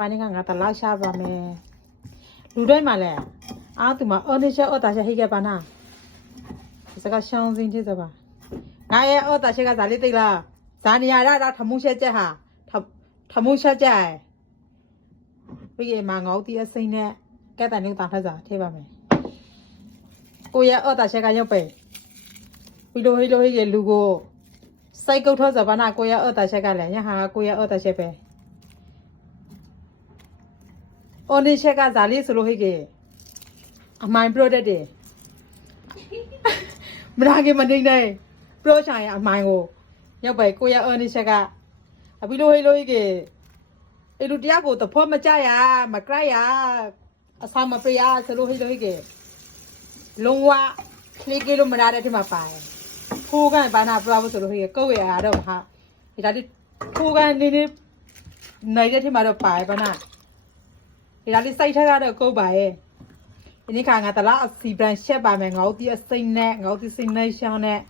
ဘာနေကငါတလားရှာပါမယ်လူတိုင်းမှာလဲအားသူမှာအော်နေချက်အော်တာချက်ဟိခဲ့ပါနာစကားရှောင်းစင်းချစ်စပါငါရဲ့အော်တာချက်ကဇာလေးသိလားဇာနေရတာထမှုချက်ချက်ဟာထမှုချက်ချက်ပြီးရမှာငေါတီအစိမ့်နဲ့ကဲတန်နေတာဖက်စားထည့်ပါမယ်ကိုရဲ့အော်တာချက်ကရောက်ပဲပြီးလို့ဟိရလူကိုစိုက်ကုတ်ထောစပါနာကိုရဲ့အော်တာချက်ကလည်းညဟာကိုရဲ့အော်တာချက်ပဲအော်နေချက်ကဇာလေးဆိုလို့ဟိကအမိုင်ပရိုဒက်တွေမနာကေမနေနိုင်ပရိုချာရအမိုင်ကိုရောက်ပဲကိုရဲ့အော်နေချက်ကအပြီးလို့ဟိကေအဲ့လူတရားကိုတဖို့မကြရမကြရအဆာမပရဆိုလို့ဟိကေလုံးဝခလီကီလိုမနာတဲ့ဒီမှာပါတယ်ဖိုးကန်ဘာနာပရာဆိုလို့ဟိကောက်ရရတော့ဟာဒီဒါဒီဖိုးကန်နေနိုင်တဲ့ဒီမှာတော့ပါတယ်ဘာနာဒီဒါလေးစိုက်ထားကတော့ကုတ်ပါရဲ့ဒီနေ့ခါငါတလားအစီပန်ရှက်ပါမယ်ငေါတီအစိမ့်နဲ့ငေါတီစိမ့်နဲ့ရှောင်းနဲ့